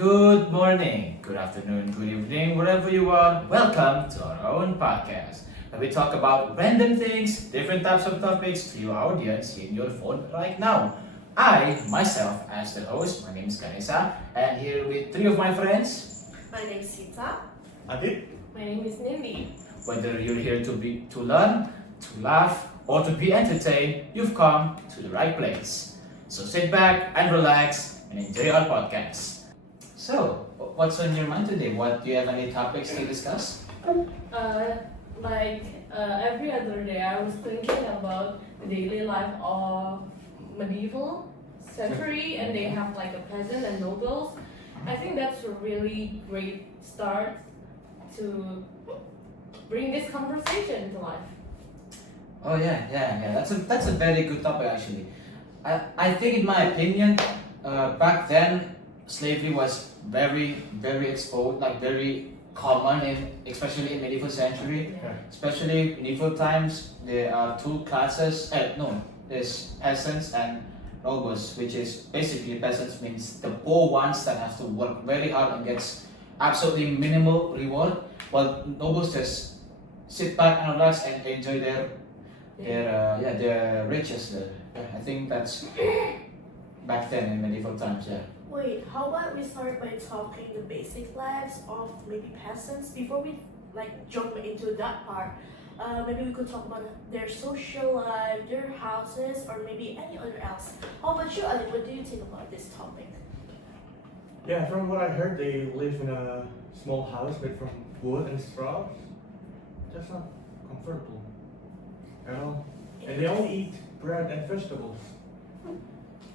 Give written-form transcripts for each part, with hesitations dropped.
Good morning, good afternoon, good evening, wherever you are. Welcome to our own podcast, where we talk about random things, different types of topics to your audience in your phone right now. I, myself, as the host, my name is Ganesha, and here with three of my friends. My name is Nusyta. Adit? My name is Nindy. Whether you're here to learn, to laugh, or to be entertained, you've come to the right place. So sit back and relax and enjoy our podcast. So, what's on your mind today? Do you have any topics to discuss? Every other day, I was thinking about the daily life of medieval century, and they have like a peasant and nobles. I think that's a really great start to bring this conversation to life. Oh yeah. That's a very good topic actually. I think in my opinion, back then slavery was very exposed, like very common especially in medieval century. Yeah. Especially in medieval times, there are two classes. There's peasants and nobles, which is basically peasants means the poor ones that have to work very hard and gets absolutely minimal reward, while nobles just sit back and relax and enjoy their riches. I think that's back then in medieval times. Yeah. Wait, how about we start by talking the basic lives of maybe peasants before we jump into that part? Maybe we could talk about their social life, their houses, or maybe any other else. How about you, Ali? What do you think about this topic? Yeah, from what I heard, they live in a small house made from wood and straw. That's not comfortable at all. And they only eat bread and vegetables.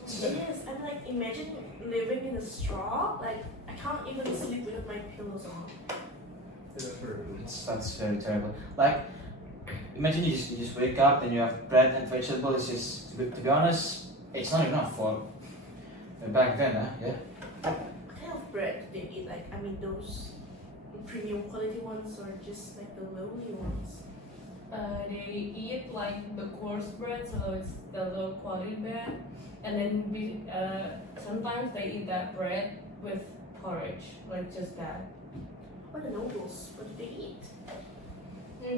Yes, I'm imagine living in a straw. I can't even sleep with my pillows on. That's very good. That's very terrible. Like, imagine you just wake up and you have bread and vegetables. Just to be honest, it's not enough for back then, huh? Yeah. What kind of bread do they eat? Those premium quality ones or just the lowly ones? They eat like the coarse bread, so it's the low quality bread, and then sometimes they eat that bread with porridge, like just that. What are the nobles? What do they eat?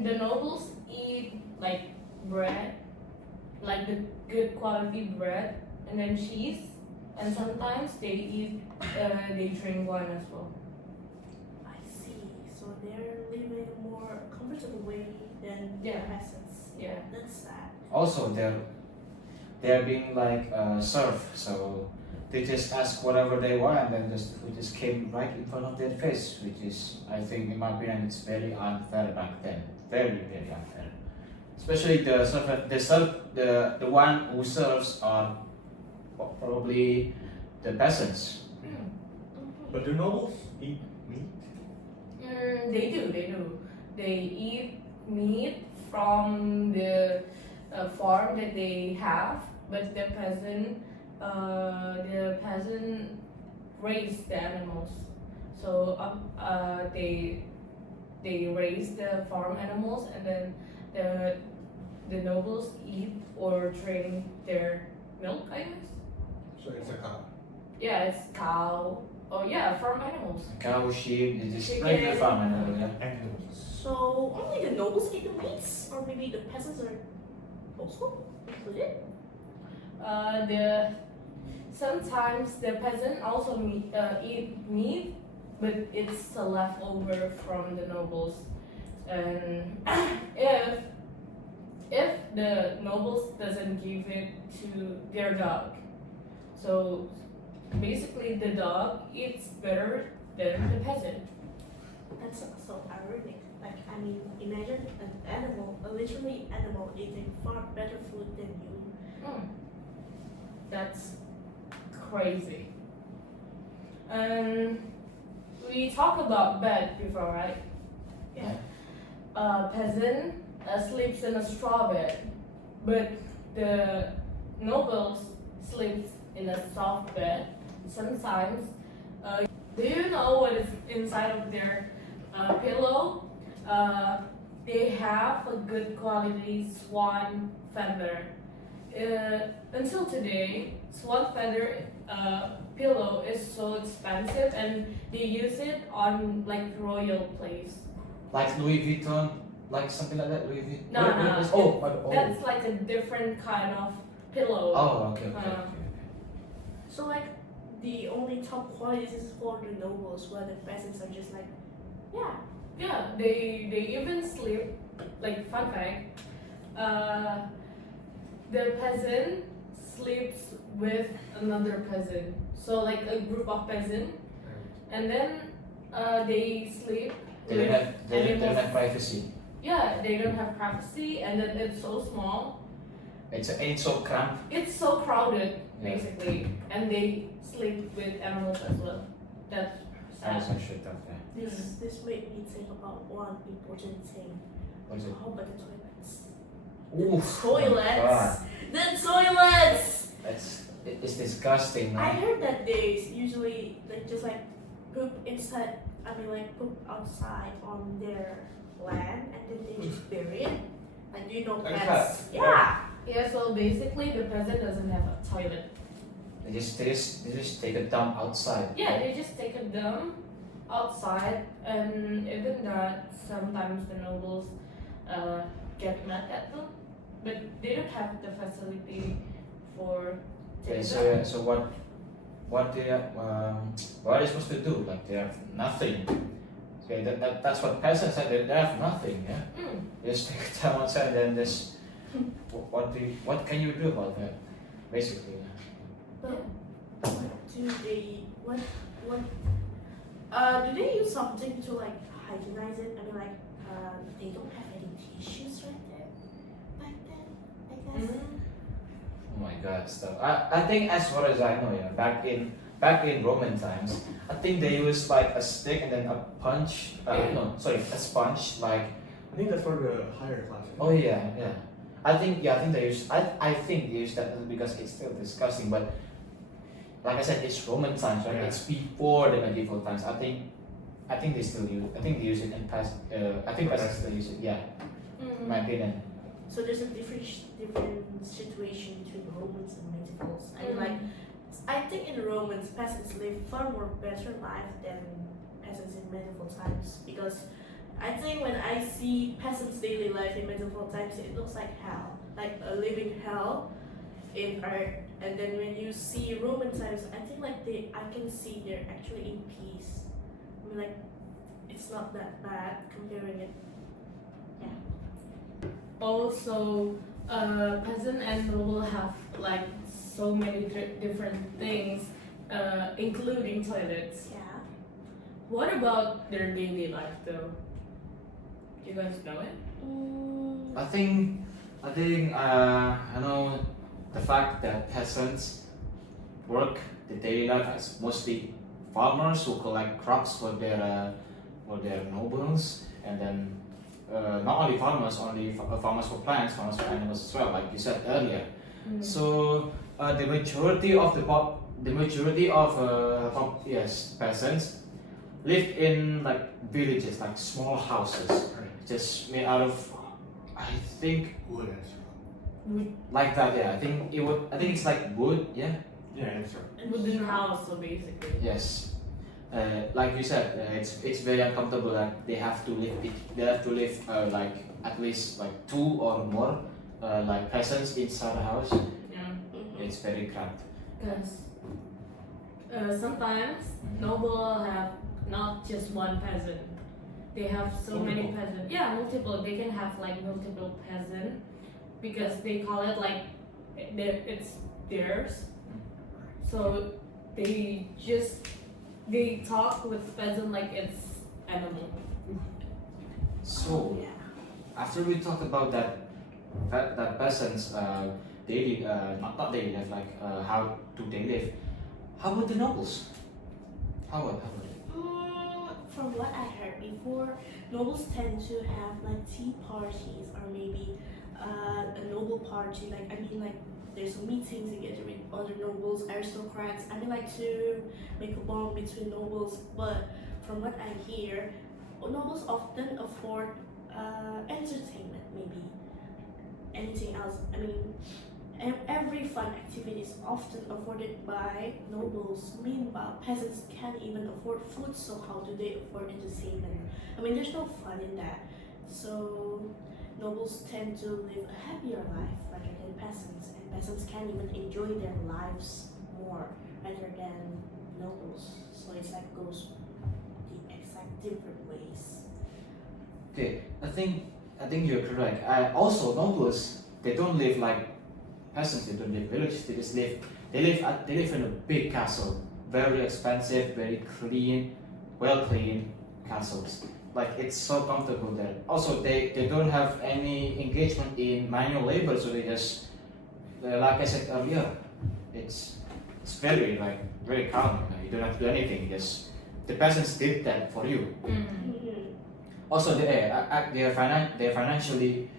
The nobles eat like bread, like the good quality bread, and then cheese, and sometimes they drink wine as well. I see. So they're living in a more comfortable way than the peasants. Yeah. That's sad. Also, they're being served, so they just ask whatever they want, and then we just came right in front of their face, which is, I think, in my opinion, it's very unfair back then. Very unfair. Especially the one who serves are probably the peasants. But do nobles eat meat? They do. They eat meat from the farm that they have, but the peasant raise the animals. So they raise the farm animals, and then the nobles eat or drink their milk, I guess. So it's a cow. Yeah, it's cow. Oh yeah, farm animals. Cow, sheep, they just Chicken. regular farm animal, yeah. Animals. So only the nobles eat the meats, or maybe the peasants are also included? Sometimes the peasant also eat meat, but it's a leftover from the nobles. And if the nobles doesn't give it to their dog, so basically the dog eats better than the peasant. That's so ironic. Imagine an animal, a literally animal, eating far better food than you. That's crazy. And we talked about bed before, right? Yeah. Peasant sleeps in a straw bed, but the nobles sleeps in a soft bed. Sometimes, do you know what is inside of their pillow? They have a good quality swan feather. Until today, swan pillow is so expensive, and they use it on like royal place. Like Louis Vuitton, like something like that. Louis Vuitton. No, no, Oh. That's like a different kind of pillow. Oh, okay. So like the only top qualities is for the nobles, while the peasants are just like, yeah. Yeah, they even sleep. Like fun fact, the peasant sleeps with another peasant. So like a group of peasant, and then they sleep. They don't have privacy. Yeah, they don't have privacy, and then it's so small. It's so cramped. It's so crowded, Yeah. basically, and they sleep with animals as well. That's I was sad. not sure that. Yeah. This made me think about one important thing. What is it? How about the toilets? Oof. Toilets! The toilets! It's disgusting, I man. heard that they usually like just like poop inside. I mean like poop outside on their land, and then they just bury it. And do you know Like a pets? cat. Yeah. Yeah, so basically the peasant doesn't have a toilet. They just take a dump outside. Yeah, they just take a dump outside, and even that sometimes the nobles get mad at them, but they don't have the facility for Okay, taking so what are they supposed to do? Like they have nothing. Okay, that's what peasants said. They have nothing. Yeah, they just take a dump outside, and then this. What can you do about that? Basically. But do they do they use something to like hygienize it? I mean like they don't have any tissues right there back then, I guess. Oh my God, stuff. I think as far as I know, yeah, back in Roman times, I think they used like a stick and then a punch. A sponge. Like, I think that's for the higher classes. oh yeah. I think they use. I think they use that because it's still disgusting. But like I said, it's Roman times, right? Yeah. It's before the medieval times. I think they still use. I think they use it in past. I think peasants still use it. Yeah, in my opinion. So there's a different situation between Romans and medievals. I mean like I think in Romans peasants live far more better life than peasants in medieval times, because I think when I see peasants' daily life in medieval times, it looks like hell, like a living hell in earth. And then when you see Roman times, I think like I can see they're actually in peace. I mean like it's not that bad comparing it. Yeah. Also, peasant and noble have like so many different things, including toilets. Yeah. What about their daily life though? You guys know it? I think I know the fact that peasants work the daily life as mostly farmers who collect crops for their nobles, and then not only farmers, farmers for plants, farmers for animals as well, like you said earlier. So the majority of peasants lived in like villages, like small houses, just made out of, I think, Wood and straw. like that. Yeah, I think it's like wood. Yeah. Yeah, that's right. Wooden house, so basically. Yes. Like you said, it's very uncomfortable. Like they have to live like at least like 2 or more like peasants inside the house. Yeah. It's very cramped. Because sometimes noble have not just one peasant. They have so many peasants. Yeah, multiple. They can have like multiple peasant because they call it like it's theirs. So they talk with peasant like it's animal. So Yeah. after we talked about that peasants daily not daily life, like how do they live, how about the nobles? How about it? From what I heard before, nobles tend to have like tea parties or maybe a noble party. Like I mean, like there's a meeting together with other nobles, aristocrats. I mean, like to make a bond between nobles. But from what I hear, nobles often afford entertainment, maybe anything else. I mean, And every fun activity is often afforded by nobles. Meanwhile, peasants can't even afford food, so how do they afford entertainment? I mean, there's no fun in that. So, nobles tend to live a happier life rather than peasants, and peasants can even enjoy their lives more rather than nobles. So it's like goes the exact different ways. Okay, I think you're correct. Also, nobles, they don't live like peasants. They don't live villages. They live in a big castle, very expensive, very clean, well cleaned castles. Like it's so comfortable there. Also, they don't have any engagement in manual labor, so they just like I said earlier, it's very very calm. You don't have to do anything. Just the peasants did that for you. Also, they are financially.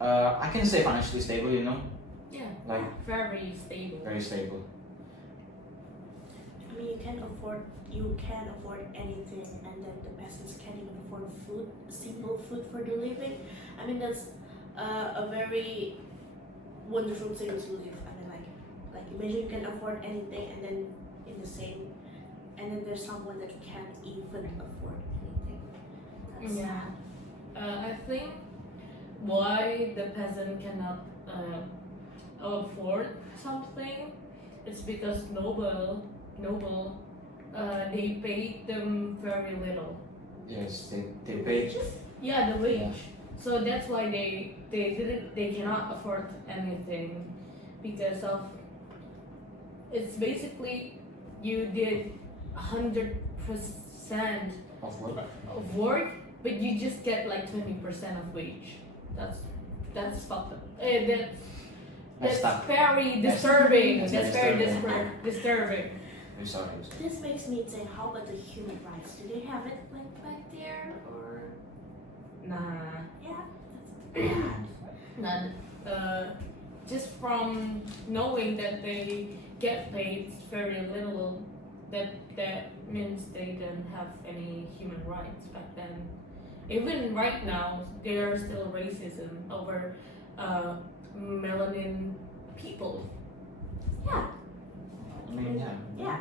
I can say financially stable. You know, Yeah, like very stable. very stable. I mean, you can afford anything, and then the peasants can't even afford food, simple food for the living. I mean, that's a very wonderful thing to live. I mean, like imagine you can afford anything, and then and then there's someone that can't even afford anything. That's Yeah. sad. I think why the peasant cannot afford something, it's because noble they paid them very little. Yes, they pay. Yeah, the wage. So that's why they cannot afford anything because of it's basically you did 100% Of what? of work, but you just get like 20% of wage. That's fucked up. That's That's very That's- disturbing. that's That's very disturbing. disturbing. I'm sorry. This makes me think, how about the human rights? Do they have it like back there, or Nah, yeah? That's none. Just from knowing that they get paid very little, that means they don't have any human rights back then. Even right now, there are still racism over melanin people. yeah. I mean, yeah. Yeah.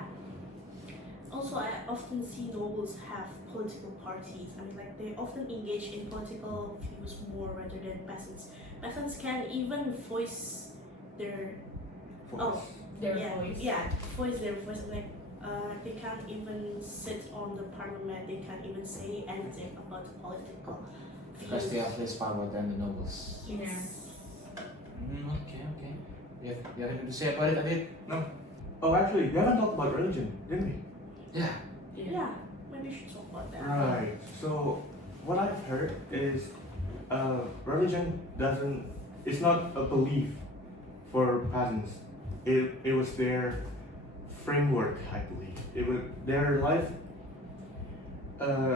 Also, I often see nobles have political parties. I mean, like they often engage in political views more rather than peasants. Peasants can even voice their Their yeah, voice. Yeah, voice their voice. Like they can't even sit on the parliament. They can't even say anything about political Because views. they have less power than the nobles. Yes. Okay. You have anything to say about it, Adit? Oh, actually, we haven't talked about religion, didn't we? Yeah. Yeah. Maybe we should talk about that. Right. So, what I've heard is religion it's not a belief for peasants. It was their framework, I believe. Their life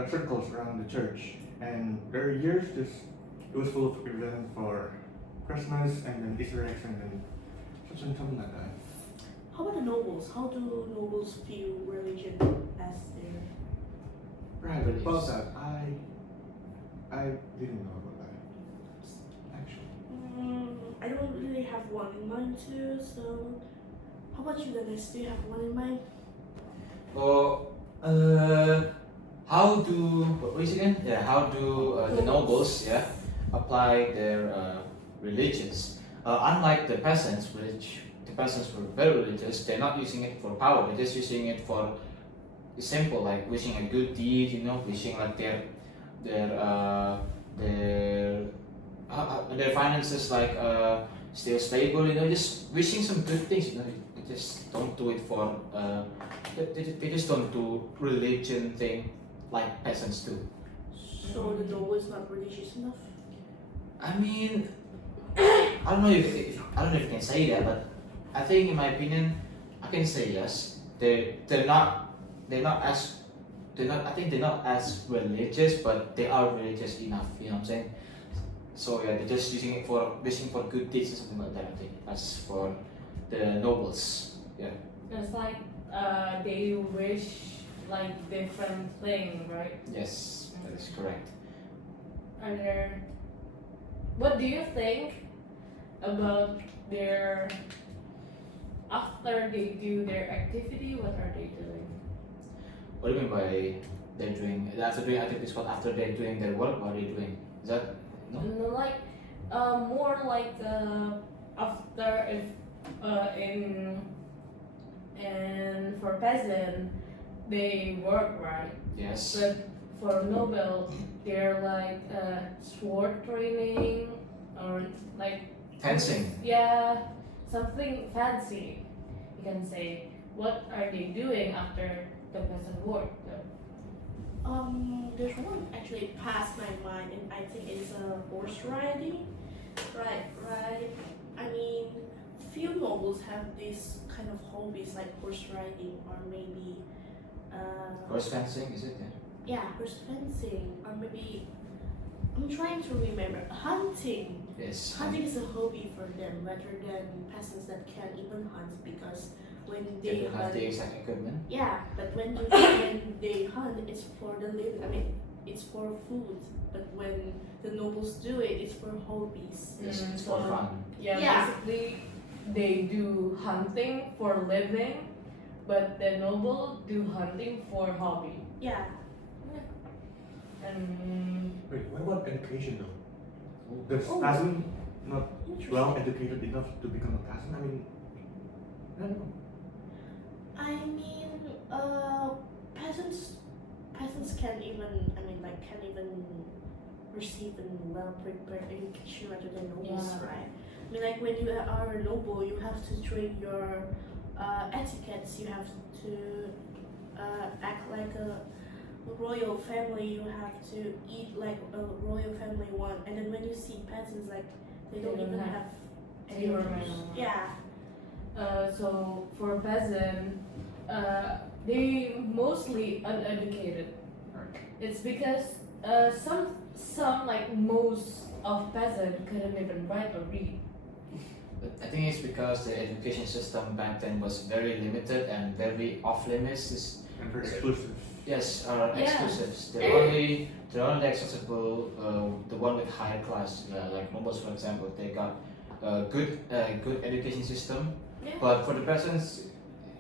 circles around the church, and their years it was full of events for Christmas and then Easter eggs and then something like that. How about the nobles? How do nobles view religion as their? Right. About that, I didn't know about that. Actually. I don't really have one in mind too. So, how about you, Dennis? Do you have one in mind? Oh, how do what is it again? Yeah, how do the nobles apply their religions? Unlike the peasants, which the peasants were very religious, they're not using it for power. They're just using it for simple, like wishing a good deed. You know, wishing like their finances like still stable. You know, just wishing some good things. You know, they just don't do it for. They just don't do religion thing like peasants do. So the noble is not religious enough. I mean, I don't know if I don't know if you can say that, but I think in my opinion, I can say yes. They're not as I think they're not as religious, but they are religious enough. You know what I'm saying? So yeah, they're just using it for wishing for good deeds or something like that. I think as for the nobles, yeah. It's like they wish like different thing, right? Yes, that is correct. Are there? What do you think about their after they do their activity, what are they doing? What do you mean by they're doing after doing activities? What after they're doing their work? What are they doing? Is that no? No, like more like after if in and for peasant they work, right? Yes. But for noble they're like sword training or like Fencing. yeah, something fancy. You can say what are they doing after the peasant work? There's one actually passed my mind, and I think it's horse riding. Right. I mean, few nobles have this kind of hobbies like horse riding or maybe Horse fencing, is it? yeah, horse fencing or maybe I'm trying to remember hunting. Yes. Hunting is a hobby for them rather than peasants that can't even hunt because when They they don't have hunt, the exact equipment. yeah, but when they hunt, it's for the living. I mean, it's for food. But when the nobles do it, it's for hobbies. Yes, it's for fun. Yeah, Yeah. basically they do hunting for living, but the noble do hunting for hobby. Yeah. And Wait, what about education though? Does Oh. peasant not Interesting. well educated enough to become a peasant? I mean, I don't know. I mean, peasants can't even. I mean, like can't even receive a well-prepared education rather than nobles, Yeah. right? I mean, like when you are a noble, you have to train your etiquettes. You have to act like a royal family. You have to eat like a royal family one. And then when you see peasants, like they don't even have any Pure manners. manners. Yeah. so for peasant, they mostly uneducated. It's because some like most of peasant couldn't even write or read. But I think it's because the education system back then was very limited and very off limits. And very exclusive. Yes, are Yeah. exclusives. They're only accessible the one with higher class, like nobles for example. They got a good education system, Yeah. but for the peasants,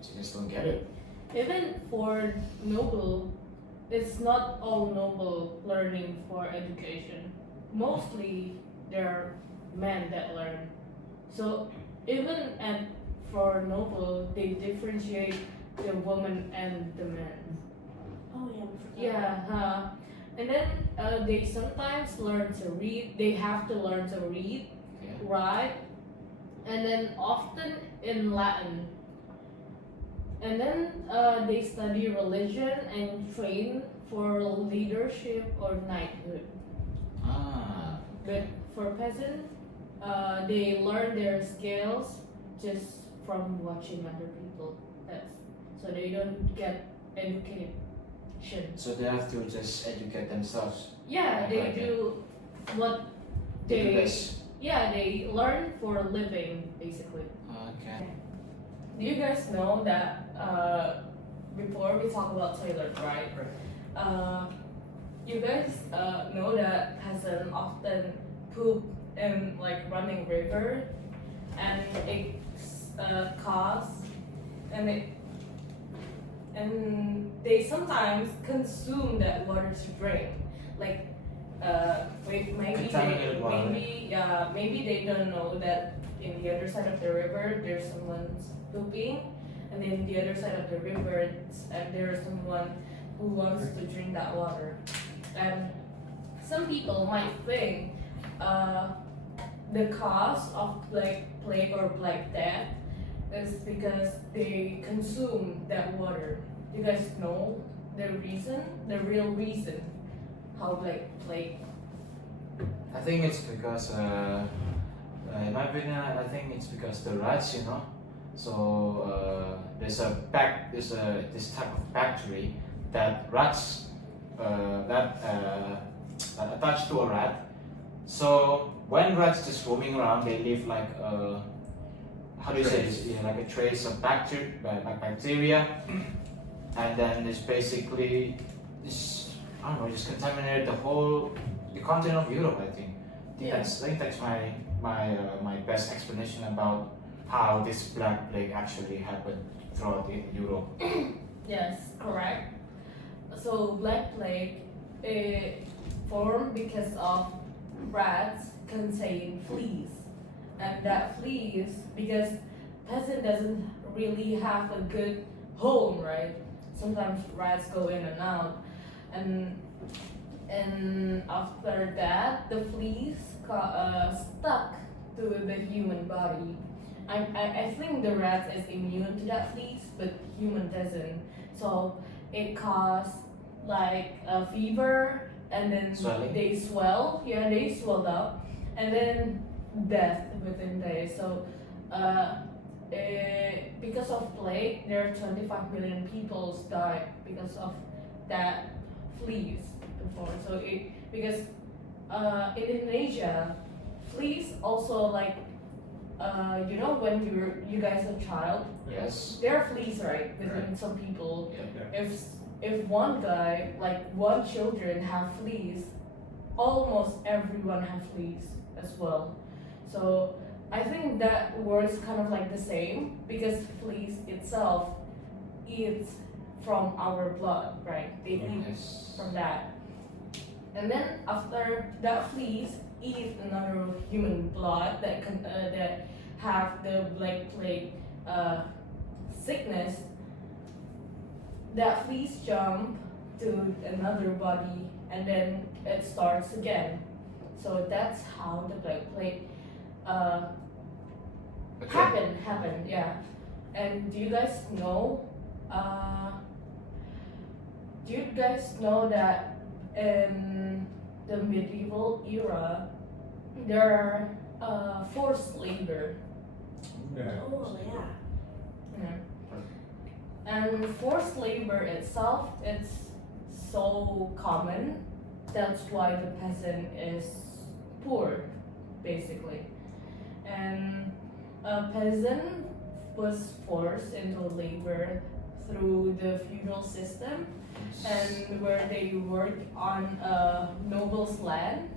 they just don't get it. Even for noble, it's not all noble learning for education. Mostly there are men that learn. So even for noble, they differentiate the woman and the man. Oh yeah. We forgot. Yeah, and then they sometimes learn to read. They have to learn to read, Yeah. write, and then often in Latin. And then they study religion and train for leadership or knighthood. Ah. But for peasant, they learn their skills just from watching other people. So they don't get education. So they have to just educate themselves. Yeah, they Okay. do what They do they this. yeah they learn for a living basically. Okay. Do you guys know that before we talk about toilet, right? You guys know that peasant often poop in like running river, and it cause and they sometimes consume that water to drink. Like Contaminated water. maybe they don't know that in the other side of the river there's someone's pooping, and then the other side of the river there's someone who wants to drink that water. And some people might think the cause of like plague or black death is because they consume that water. You guys know the real reason how black plague? I think it's because, in my opinion, I think it's because the rats, you know. So there's this type of bacteria that rats that attach to a rat. So when rats just roaming around, they leave like how do you say this? Yeah, like a trace of bacteria, and then it's basically this, I don't know, just contaminated the content of Europe. I think Yeah. that's my my best explanation about how this Black Plague actually happened throughout Europe. Yes, correct. So Black Plague formed because of rats contain fleas, and that fleas because peasant doesn't really have a good home, right? Sometimes rats go in and out, and after that the fleas stuck to the human body. I think the rat is immune to that fleas, but human doesn't. So it caused like a fever, and then Swelling? they swell. Yeah, they swelled up, and then death within days. So because of plague, there are 25 million people died because of that fleas before. So because in Indonesia, fleas also like you know when you guys are child, Yes. there are fleas right within some people. Yeah. If one guy like one children have fleas, almost everyone have fleas as well. So I think that works kind of like the same because fleas itself eats from our blood, right? They eat Yes. from that. And then after that fleas eat another human blood that can that have the Black Plague sickness, that fleas jump to another body and then it starts again. So that's how the Black Plague Okay. happened, yeah. And do you guys know that in the medieval era there are forced labor? Yeah. Oh yeah. Yeah. And forced labor itself, it's so common. That's why the peasant is poor, basically. And a peasant was forced into labor through the feudal system, and where they work on a noble's land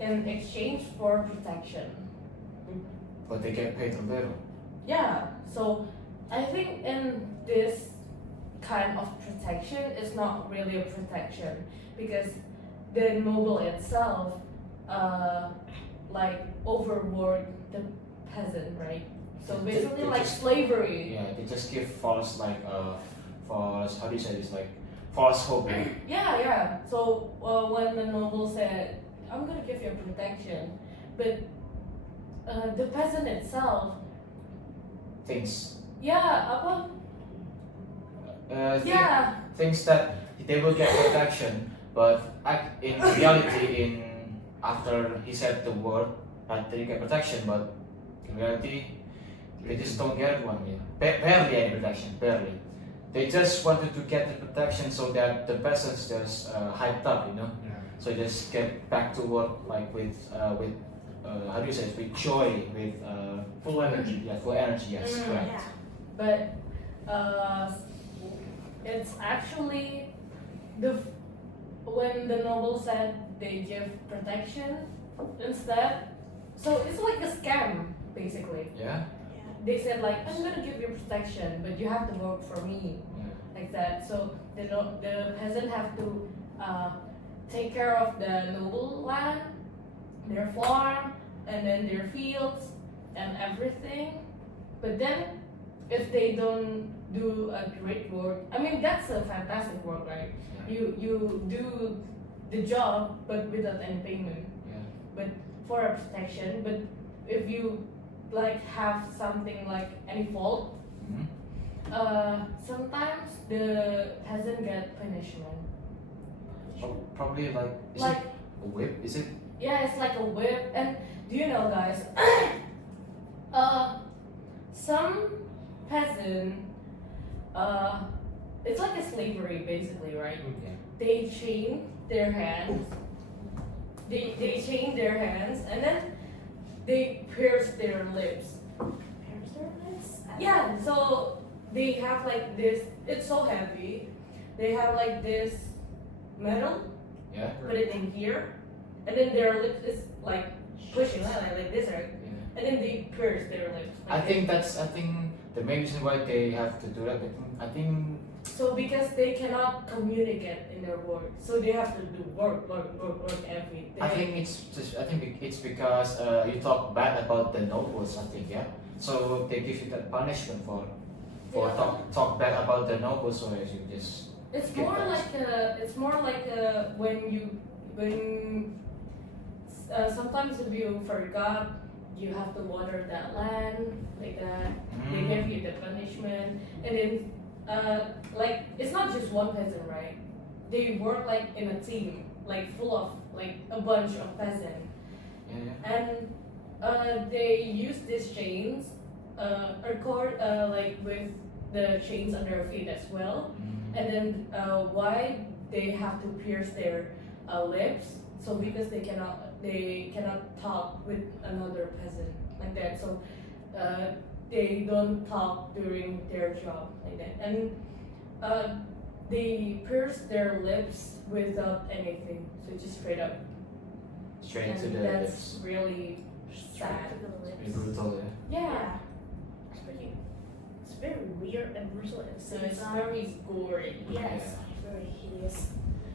in exchange for protection. But they get paid a little. Yeah, so I think in this kind of protection is not really a protection because the noble itself like overwork the peasant, right? So basically They like just- slavery. Yeah, they just give false false, how do you say this, like false hope. Yeah. So when the noble said, "I'm gonna give you protection," but the peasant itself, Things. yeah, apa? Yeah, Thinks that they will get protection, but in reality, after he said the word that they get protection, but in reality, they just don't get one yet. Barely any protection, barely. They just wanted to get the protection so that the peasants just hyped up, you know. Yeah. So just get back to work like with how do you say it? With joy, with Full energy. yeah, full energy. Yes, Mm, correct. Yeah. but it's actually when the noble said they give protection instead, so it's like a scam basically. Yeah. Yeah. They said like, "I'm gonna give you protection, but you have to work for me," Yeah. like that. So the peasant have to take care of the noble land, their farm, and then their fields and everything. But then if they don't do a great work, I mean that's a fantastic work, right? Yeah. You do the job but without any payment Yeah. for a protection. But if you like have something like any fault, Mhm. sometimes the peasant get punishment. Probably like is Like it a whip? Is it? yeah, it's like a whip. And do you know, guys? Some peasant, it's like a slavery basically, right? Yeah. They chain their hands. They chain their hands and then they pierce their lips. Parents their lips? I don't Yeah, know. so they have like this. It's so heavy. They have like this metal. Yeah. Put it in here, and then their lips is like pushing like this, right? Yeah. And then they pierce their lips. I think the main reason why they have to do that. I think so because they cannot communicate in their work, so they have to do work every day. I think it's because you talk bad about the nobles. I think so they give you that punishment for Yeah. talk bad about the nobles, so you just It's get more punished. like when sometimes if you forgot you have to water that land like that. They Mm. give you the punishment, and then like it's not just one peasant, right? They work like in a team, like full of like a bunch of peasants, Yeah. and they use these chains, like with the chains on their feet as well, Mm. and then why they have to pierce their lips? So because they cannot talk with another peasant like that. So they don't talk during their job like that, and they pierce their lips without anything, so just straight up. Straight And to the that's lips. really sad. Straight to the lips. Pretty brutal, yeah. Yeah. It's very weird and brutal and So it's very gory. Yes, very hideous.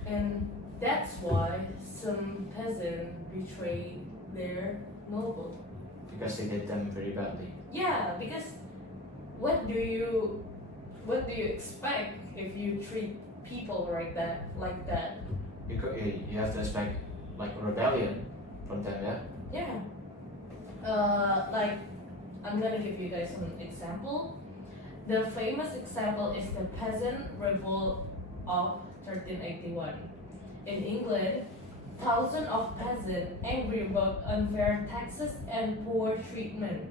And that's why some peasants betray their noble. Because they did them very badly. Yeah, because what do you expect if you treat people like that? Because you have to expect like rebellion from them, yeah. Yeah. Like I'm gonna give you guys an example. The famous example is the peasant revolt of 1381. In England, thousands of peasants angry about unfair taxes and poor treatment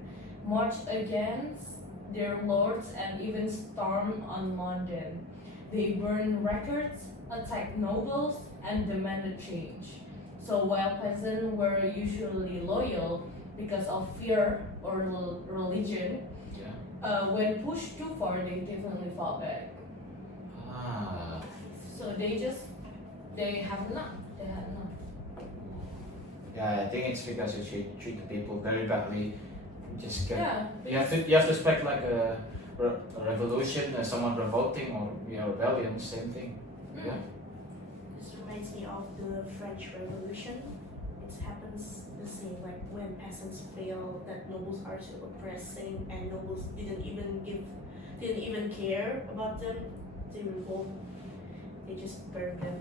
marched against their lords and even stormed on London. They burned records, attacked nobles, and demanded change. So while peasants were usually loyal because of fear or religion, Yeah. when pushed too far, they definitely fought back. Ah. So they had enough. They had enough. Yeah, I think it's because you treat the people very badly. Just get, Yeah. you have to expect like a revolution, someone revolting or rebellion, same thing. Mm. Yeah. This reminds me of the French Revolution. It happens the same, like when peasants feel that nobles are too oppressing and nobles didn't even care about them. They revolt. They just burn them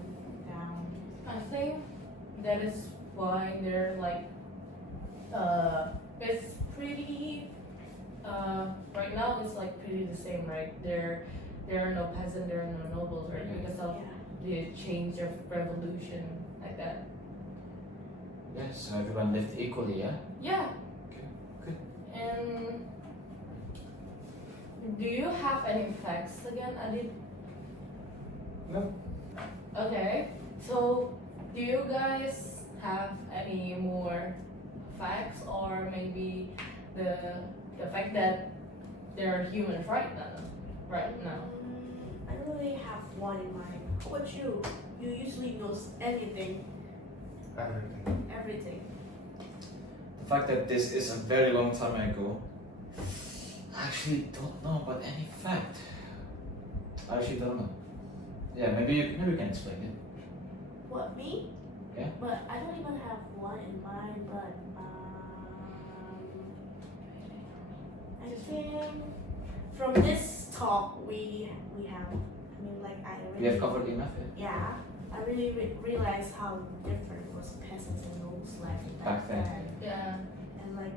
down. I think that is why they're like, it's pretty, right now it's like pretty the same, right? There are no peasants, there are no nobles, right? Because of Yeah. the change of revolution like that. Yeah, so everyone lived equally, yeah? Yeah. Okay, good. And do you have any facts again, Adit? No. Okay. So do you guys have any more facts, or maybe the fact that there are humans right now? I don't really have one in mind. How about you? You usually knows anything, Everything. everything. The fact that this is a very long time ago, I actually don't know about any fact. I actually don't know. Yeah, maybe you can explain it. What, me? Yeah. But I don't even have one in mind, but I think from this talk we have, I mean, like I We have already, covered enough, yeah? yeah, I really realized how different was peasants and nobles life Back then. Yeah. And like,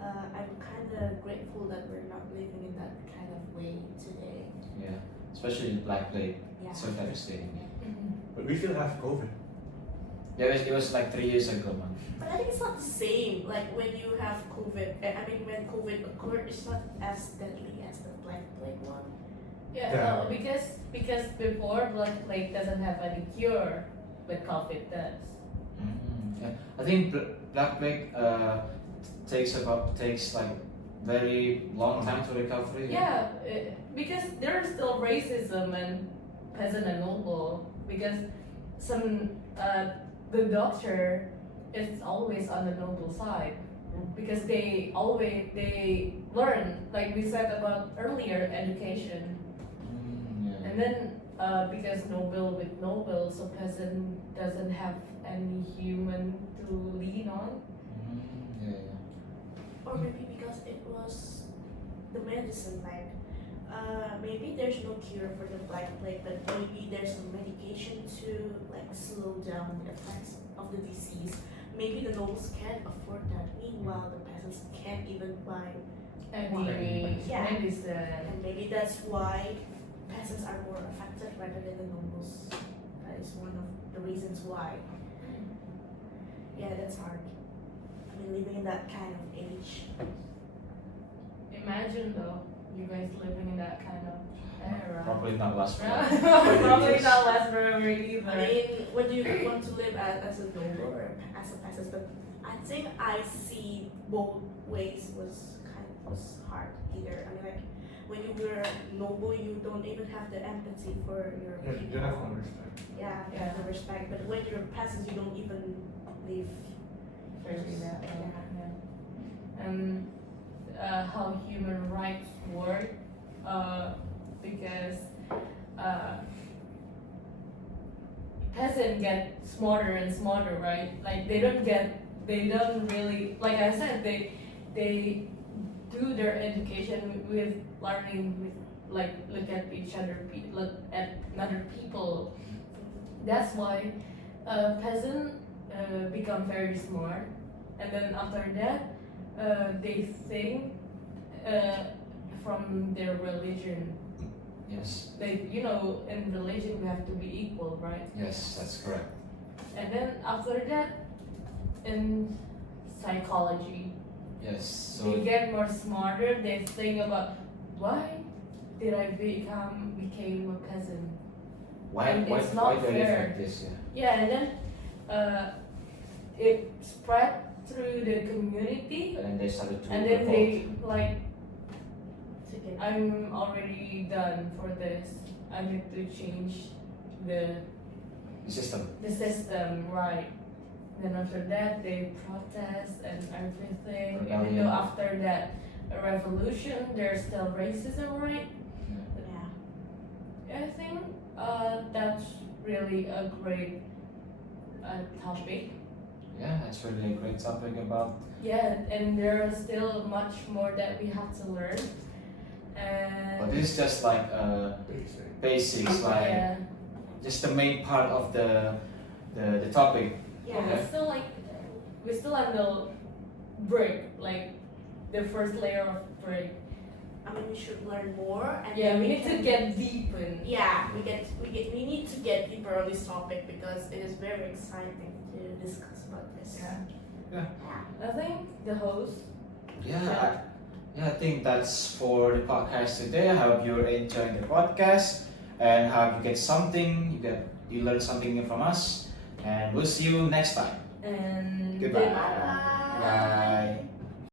I'm kind of grateful that we're not living in that kind of way today. Yeah. Especially the Black Plague. Yeah. So devastating. But we still have COVID. Yeah, it was like 3 years ago, man. But I think it's not the same. Like when you have COVID, I mean when COVID occurred, it's not as deadly as the Black Plague one. Yeah, Yeah. no, because before Black Plague doesn't have any cure, but COVID does. Yeah. I think Black Plague takes like very long time to recover. Yeah, because there's still racism and peasant and noble. Because some the doctor it's always on the noble side because they learn, like we said about earlier, education. Yeah. And then because noble with noble, so peasant doesn't have any human to lean on. Yeah. Or maybe because it was the medicine, like maybe there's no cure for the Black Plague, but maybe there's some medication to like slow down the effects of the disease. Maybe the nobles can't afford that. Meanwhile, the peasants can't even buy. Any Yeah. medicine. And maybe that's why peasants are more affected rather than the nobles. That is one of the reasons why. Yeah, that's hard. I mean, living in that kind of age. Imagine though, you guys living in that kind of era. Probably not last forever. Probably not last forever either. I mean, whether you want to live as a noble or as a peasant, but I think I see both ways was hard either. I mean, like when you were noble, you don't even have the empathy for your Yeah, you people. don't have no respect. Yeah, you have the respect. But when you're a peasant, you don't even live. Very that way, Yeah. yeah. And how human rights work, because peasants get smarter and smarter, right? Like they don't really, like I said, they do their education with learning with, like, look at each other, look at other people. That's why peasant become very smart, and then after that they think from their religion. Yes. They, you know, in religion we have to be equal, right? Yes, that's correct. And then after that, in psychology, Yes. they So get more smarter. They think about why did I became a peasant? why and why it's why not do I live fair. like this? Yeah. Yeah, and then it spread through the community, And then they started to and then revolt. they like, Together. I'm already done for this. I need to change the The system. system, right? Then after that, they protest and everything. Even Rebellion. though after that revolution, there's still racism, right? Yeah. I think that's really a great topic. Yeah, that's really a great topic about. Yeah, and there are still much more that we have to learn. But And this is just like Basic. basics, like yeah, just the main part of the topic. Yeah. Okay. we still have the break, like the first layer of break. I mean, we should learn more. And Yeah, then we need to can- get deep in. Yeah, we need to get deeper on this topic because it is very exciting to discuss about this. Yeah. I think the host. I think that's for the podcast today. I hope you're enjoying the podcast and hope you get something, you learn something new from us, and we'll see you next time. And Goodbye. goodbye. Bye.